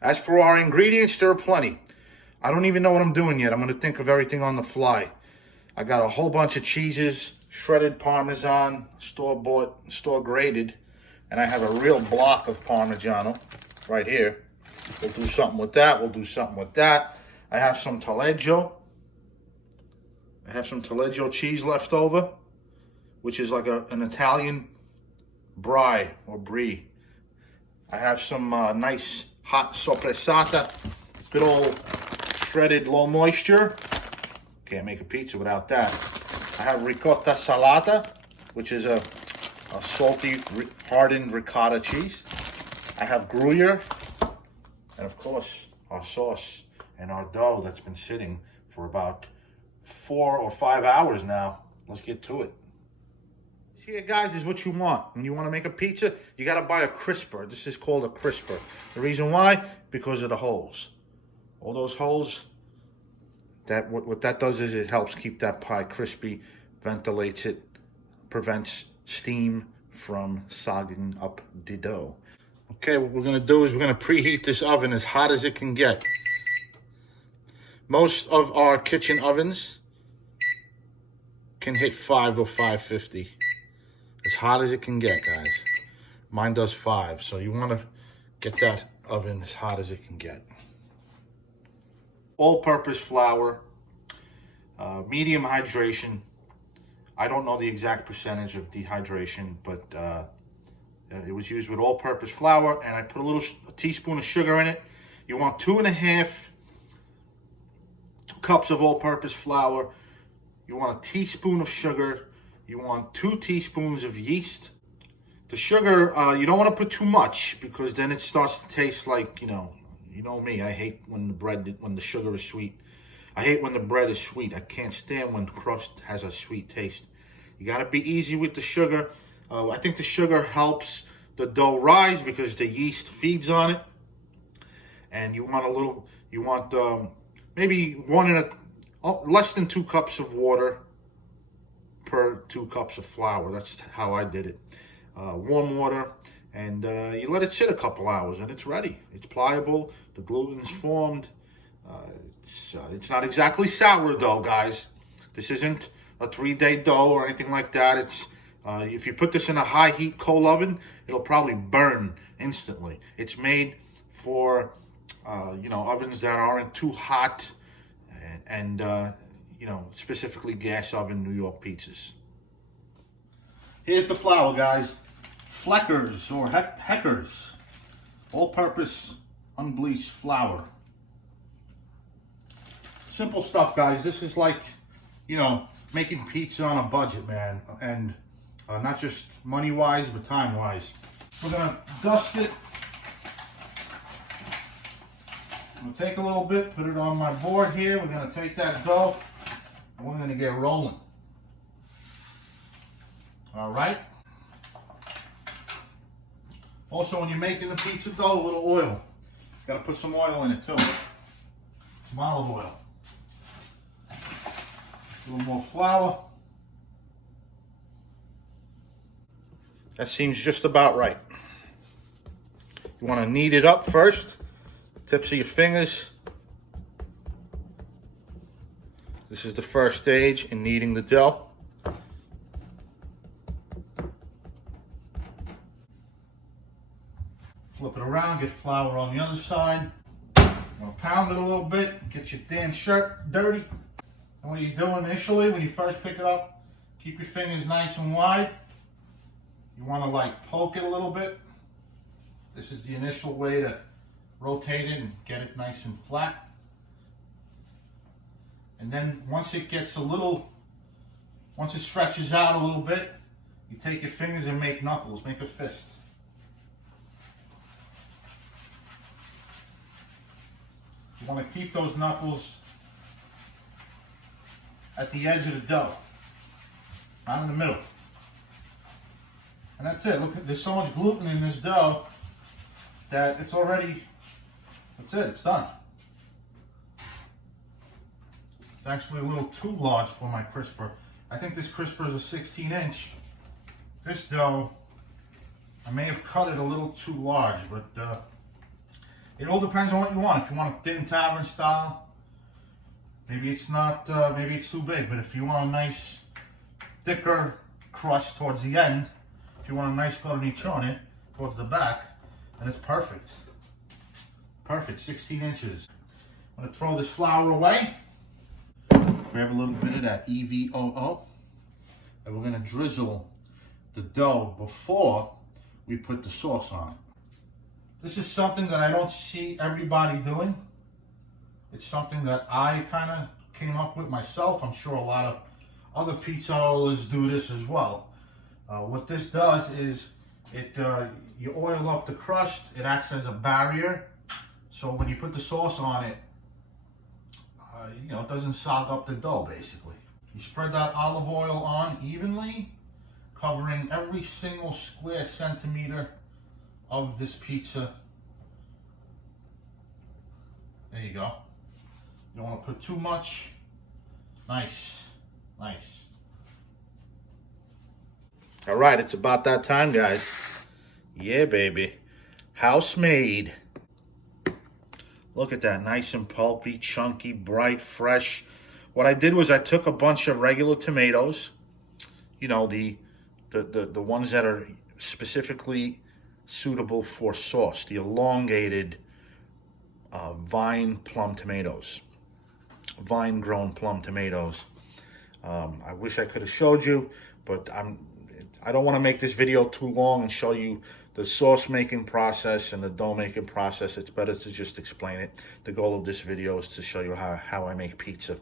As for our ingredients, there are plenty. I don't even know what I'm doing yet. I'm going to think of everything on the fly. I got a whole bunch of cheeses, shredded Parmesan, store-bought, store-graded, and I have a real block of Parmigiano right here. We'll do something with that. We'll do something with that. I have some taleggio. I have some taleggio cheese left over, which is like an Italian brie or brie. I have some nice hot soppressata, good old shredded low moisture. Can't make a pizza without that. I have ricotta salata, which is a salty, hardened ricotta cheese. I have Gruyere, and of course, our sauce and our dough that's been sitting for about 4 or 5 hours now. Let's get to it. Here, guys, is what you want. When you want to make a pizza, you got to buy a crisper. This is called a crisper. The reason why? Because of the holes. All those holes, what that does is it helps keep that pie crispy, ventilates it, prevents steam from sogging up the dough. Okay, what we're going to do is we're going to preheat this oven as hot as it can get. Most of our kitchen ovens can hit 5 or 550. As hot as it can get, guys. Mine does 5, so you want to get that oven as hot as it can get. All-purpose flour, medium hydration. I don't know the exact percentage of dehydration, but it was used with all-purpose flour, and I put a teaspoon of sugar in it. You want 2.5 cups of all-purpose flour. You want a teaspoon of sugar. You want 2 teaspoons of yeast. The sugar, you don't want to put too much because then it starts to taste like, you know me. I hate when the sugar is sweet. I hate when the bread is sweet. I can't stand when crust has a sweet taste. You got to be easy with the sugar. I think the sugar helps the dough rise because the yeast feeds on it. And you want maybe less than 2 cups of water per 2 cups of flour. That's how I did it. Warm water, and you let it sit a couple hours, and it's ready. It's pliable. The gluten's formed. It's not exactly sourdough, guys. This isn't a 3-day dough or anything like that. It's if you put this in a high heat coal oven, it'll probably burn instantly. It's made for ovens that aren't too hot and specifically gas oven New York pizzas. Here's the flour, guys. Fleckers or Heckers. All-purpose unbleached flour. Simple stuff, guys. This is like, making pizza on a budget, man. And not just money-wise, but time-wise. We're going to dust it. I'm going to take a little bit, put it on my board here. We're going to take that dough, and we're going to get rolling. All right. Also, when you're making the pizza dough, a little oil. Got to put some oil in it too. Some olive oil. A little more flour. That seems just about right. You want to knead it up first. Tips of your fingers. This is the first stage in kneading the dough. Flip it around, get flour on the other side. Pound it a little bit, get your damn shirt dirty. And what you do initially, when you first pick it up, keep your fingers nice and wide. You want to poke it a little bit. This is the initial way to rotate it and get it nice and flat. And then once it stretches out a little bit, you take your fingers and make knuckles, make a fist. You want to keep those knuckles at the edge of the dough, not in the middle. And that's it. Look, there's so much gluten in this dough that it's already, that's it, it's done. It's actually a little too large for my crisper. I think this crisper is a 16-inch. This dough, I may have cut it a little too large, but It all depends on what you want. If you want a thin tavern style, maybe it's not, maybe it's too big. But if you want a nice, thicker crust towards the end, if you want a nice cornichon on it towards the back, then it's perfect. Perfect, 16 inches. I'm gonna throw this flour away. Grab a little bit of that EVOO. And we're gonna drizzle the dough before we put the sauce on it. This is something that I don't see everybody doing. It's something that I kind of came up with myself. I'm sure a lot of other pizzaioli do this as well. What this does is you oil up the crust. It acts as a barrier. So when you put the sauce on it, it doesn't sog up the dough basically. You spread that olive oil on evenly, covering every single square centimeter of this pizza. There you go. You don't want to put too much. Nice, nice. All right, it's about that time, guys. Yeah, baby. House made. Look at that, nice and pulpy, chunky, bright, fresh. What I did was I took a bunch of regular tomatoes, the ones that are specifically suitable for sauce, the elongated vine plum tomatoes, vine-grown plum tomatoes. I wish I could have showed you, but I don't want to make this video too long and show you the sauce making process and the dough making process. It's better to just explain it. The goal of this video is to show you how I make pizza.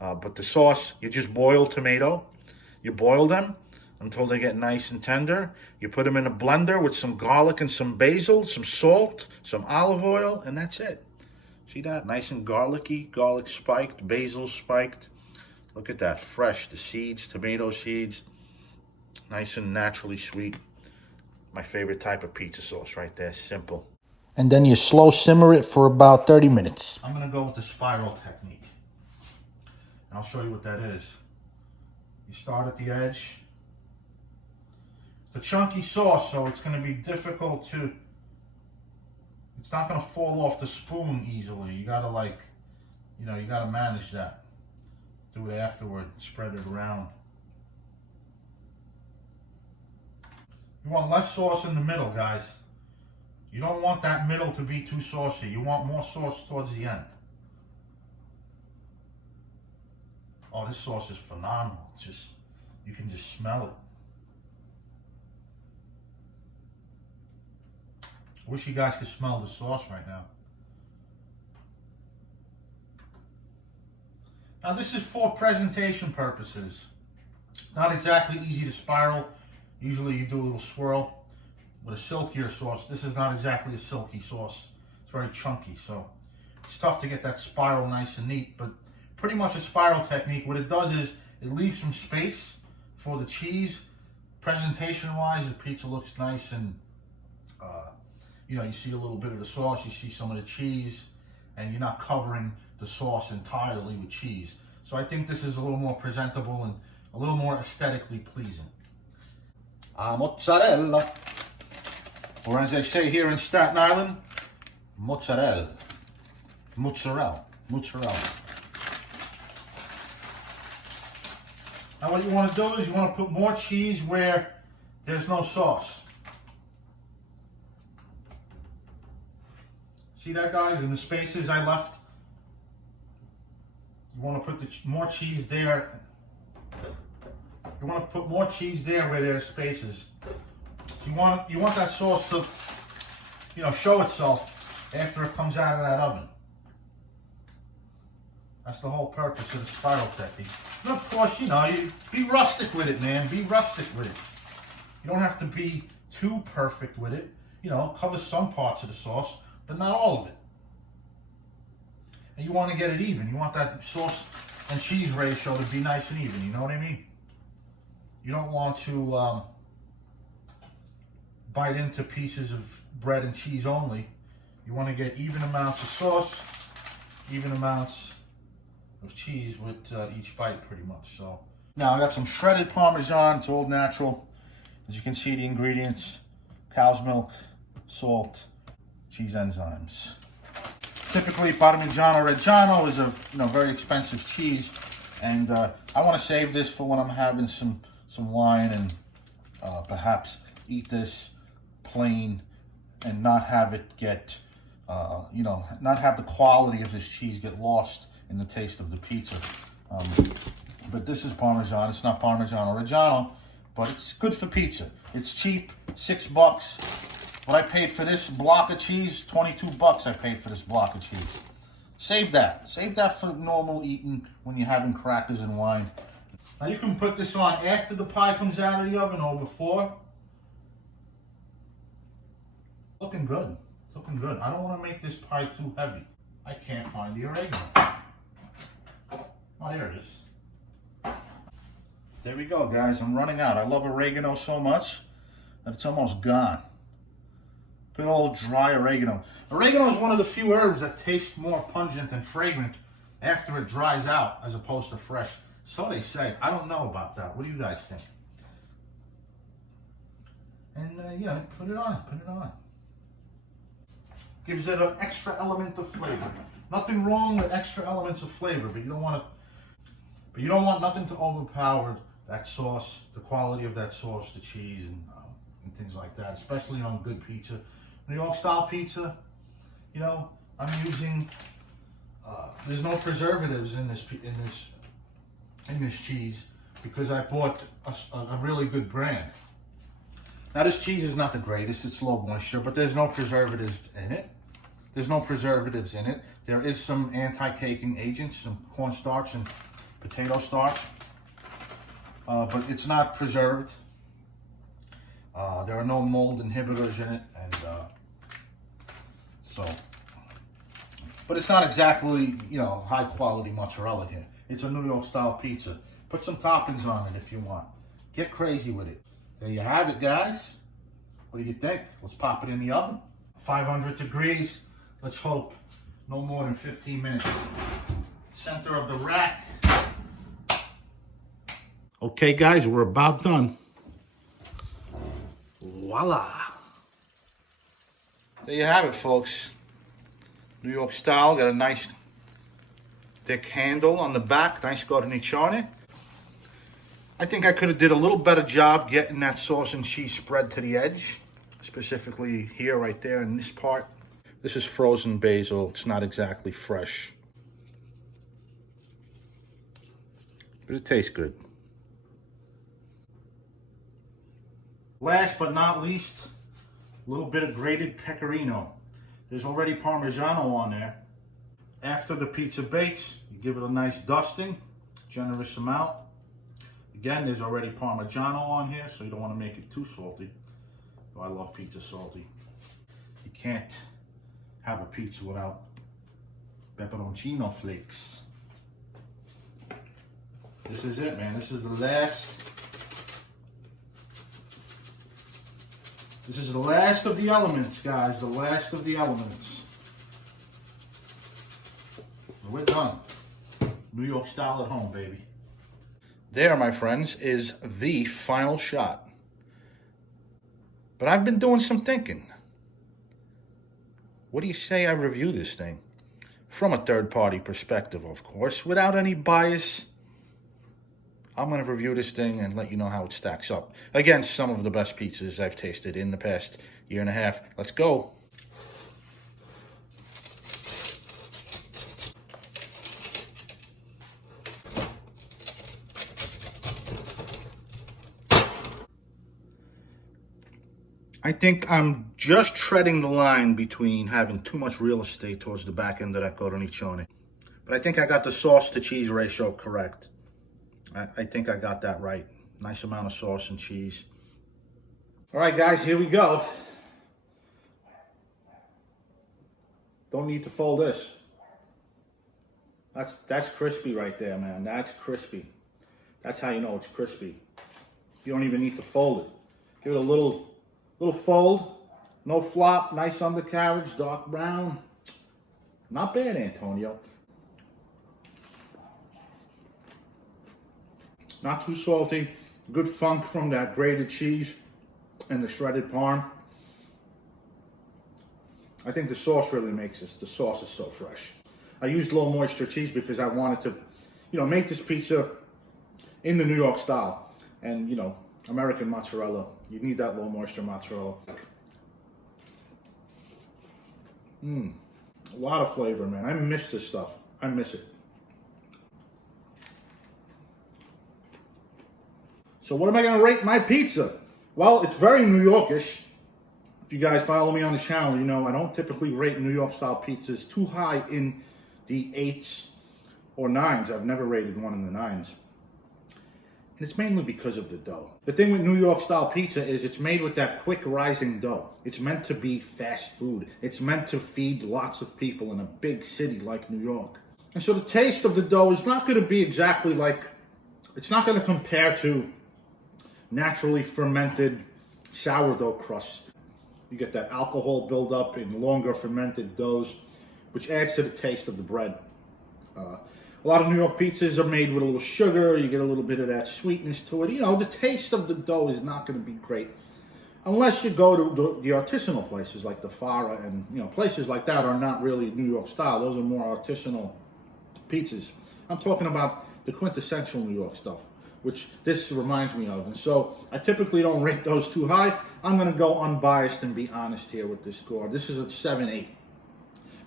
But the sauce, you just boil tomato. You boil them until they get nice and tender. You put them in a blender with some garlic and some basil, some salt, some olive oil, and that's it. See that? Nice and garlicky, garlic spiked, basil spiked. Look at that, fresh, the seeds, tomato seeds. Nice and naturally sweet. My favorite type of pizza sauce right there, simple. And then you slow simmer it for about 30 minutes. I'm gonna go with the spiral technique. And I'll show you what that is. You start at the edge. It's a chunky sauce, so it's gonna be difficult to, it's not gonna fall off the spoon easily. You gotta you gotta manage that. Do it afterward, spread it around. You want less sauce in the middle, guys. You don't want that middle to be too saucy. You want more sauce towards the end. Oh, this sauce is phenomenal. You can just smell it. I wish you guys could smell the sauce right now. Now this is for presentation purposes. Not exactly easy to spiral. Usually you do a little swirl with a silkier sauce. This is not exactly a silky sauce. It's very chunky, so it's tough to get that spiral nice and neat, but pretty much a spiral technique. What it does is it leaves some space for the cheese. Presentation-wise, the pizza looks nice and, you see a little bit of the sauce, you see some of the cheese, and you're not covering the sauce entirely with cheese. So I think this is a little more presentable and a little more aesthetically pleasing. Mozzarella, or as they say here in Staten Island, mozzarella, mozzarella, mozzarella. Now what you want to do is you want to put more cheese where there's no sauce. See that, guys, in the spaces I left? You want to put more cheese there. You want to put more cheese there where there's spaces. So you want that sauce to, show itself after it comes out of that oven. That's the whole purpose of the spiral technique. And of course, you be rustic with it, man. Be rustic with it. You don't have to be too perfect with it. Cover some parts of the sauce, but not all of it. And you want to get it even. You want that sauce and cheese ratio to be nice and even. You know what I mean? You don't want to bite into pieces of bread and cheese only. You want to get even amounts of sauce, even amounts of cheese with each bite pretty much. So now I got some shredded Parmesan. It's all natural. As you can see, the ingredients: cow's milk, salt, cheese enzymes. Typically, Parmigiano Reggiano is a very expensive cheese, and I want to save this for when I'm having some wine and perhaps eat this plain and not have it get, not have the quality of this cheese get lost in the taste of the pizza. But this is Parmesan. It's not Parmigiano Reggiano, but it's good for pizza. It's cheap, $6. What I paid for this block of cheese, $22 I paid for this block of cheese. Save that. Save that for normal eating when you're having crackers and wine. Now you can put this on after the pie comes out of the oven or before. Looking good. Looking good. I don't want to make this pie too heavy. I can't find the oregano. Oh, there it is. There we go, guys. I'm running out. I love oregano so much that it's almost gone. Good old dry oregano. Oregano is one of the few herbs that tastes more pungent and fragrant after it dries out as opposed to fresh. So they say. I don't know about that. What do you guys think? And, put it on. Put it on. Gives it an extra element of flavor. Nothing wrong with extra elements of flavor, but you don't want nothing to overpower that sauce, the quality of that sauce, the cheese, and things like that, especially on good pizza. New York style pizza, I'm using, there's no preservatives in this cheese because I bought a really good brand. Now this cheese is not the greatest, it's low moisture, but there's no preservatives in it. There's no preservatives in it. There is some anti-caking agents, some cornstarch and potato starch, but it's not preserved. There are no mold inhibitors in it, and but it's not exactly, high quality mozzarella here. It's a New York style pizza. Put some toppings on it if you want. Get crazy with it. There you have it, guys. What do you think? Let's pop it in the oven. 500 degrees. Let's hope no more than 15 minutes. Center of the rack. Okay, guys, we're about done. Voila. There you have it, folks. New York style. Got a nice thick handle on the back. Nice cornicione. I think I could have did a little better job getting that sauce and cheese spread to the edge. Specifically here, right there in this part. This is frozen basil. It's not exactly fresh. But it tastes good. Last but not least, a little bit of grated pecorino. There's already Parmigiano on there. After the pizza bakes, you give it a nice dusting, generous amount. Again, there's already Parmigiano on here, so you don't want to make it too salty. Oh, I love pizza salty. You can't have a pizza without pepperoncino flakes. This is it, man. This is the last. This is the last of the elements, guys. The last of the elements. We're done. New York style at home, baby. There, my friends, is the final shot. But I've been doing some thinking. What do you say I review this thing? From a third-party perspective, of course, without any bias. I'm going to review this thing and let you know how it stacks up against some of the best pizzas I've tasted in the past year and a half. Let's go. I think I'm just treading the line between having too much real estate towards the back end of that cornicione. But I think I got the sauce to cheese ratio correct. I think I got that right. Nice amount of sauce and cheese. All right, guys, here we go. Don't need to fold this. That's crispy right there, man. That's crispy. That's how you know it's crispy. You don't even need to fold it. Give it a little fold. No flop. Nice undercarriage. Dark brown. Not bad, Antonio. Not too salty. Good funk from that grated cheese and the shredded parm. I think the sauce really makes this. The sauce is so fresh. I used low moisture cheese because I wanted to, make this pizza in the New York style. And, American mozzarella, you need that low moisture mozzarella. A lot of flavor, man. I miss this stuff. I miss it. So what am I going to rate my pizza? Well, it's very New Yorkish. If you guys follow me on the channel, you know I don't typically rate New York style pizzas too high in the 8s or 9s. I've never rated one in the 9s. And it's mainly because of the dough. The thing with New York style pizza is it's made with that quick rising dough. It's meant to be fast food. It's meant to feed lots of people in a big city like New York. And so the taste of the dough is not going to be exactly like, it's not going to compare to naturally fermented sourdough crust. You get that alcohol buildup in longer fermented doughs, which adds to the taste of the bread. A lot of New York pizzas are made with a little sugar. You get a little bit of that sweetness to it. The taste of the dough is not going to be great unless you go to the artisanal places like the Farah, and places like that are not really New York style. Those are more artisanal pizzas. I'm talking about the quintessential New York stuff, which this reminds me of. And so I typically don't rate those too high. I'm going to go unbiased and be honest here with this score. This is a 7-8.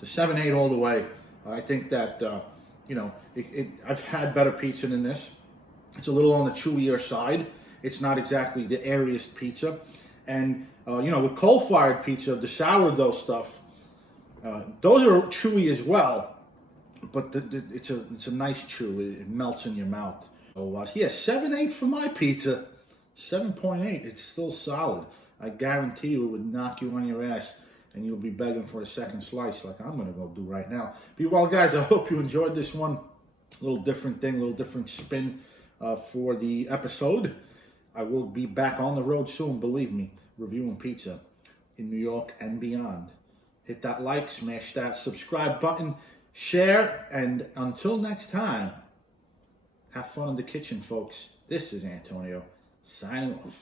It's a 7-8 all the way. I think that, I've had better pizza than this. It's a little on the chewier side. It's not exactly the airiest pizza. And, with coal-fired pizza, the sourdough stuff, those are chewy as well. But it's a nice chew. It melts in your mouth. So, yeah, 7-8 for my pizza. 7.8. It's still solid. I guarantee you it would knock you on your ass, and you'll be begging for a second slice like I'm going to go do right now. Be well, guys. I hope you enjoyed this one. A little different thing, a little different spin for the episode. I will be back on the road soon, believe me, reviewing pizza in New York and beyond. Hit that like, smash that subscribe button, share, and until next time, have fun in the kitchen, folks. This is Antonio, signing off.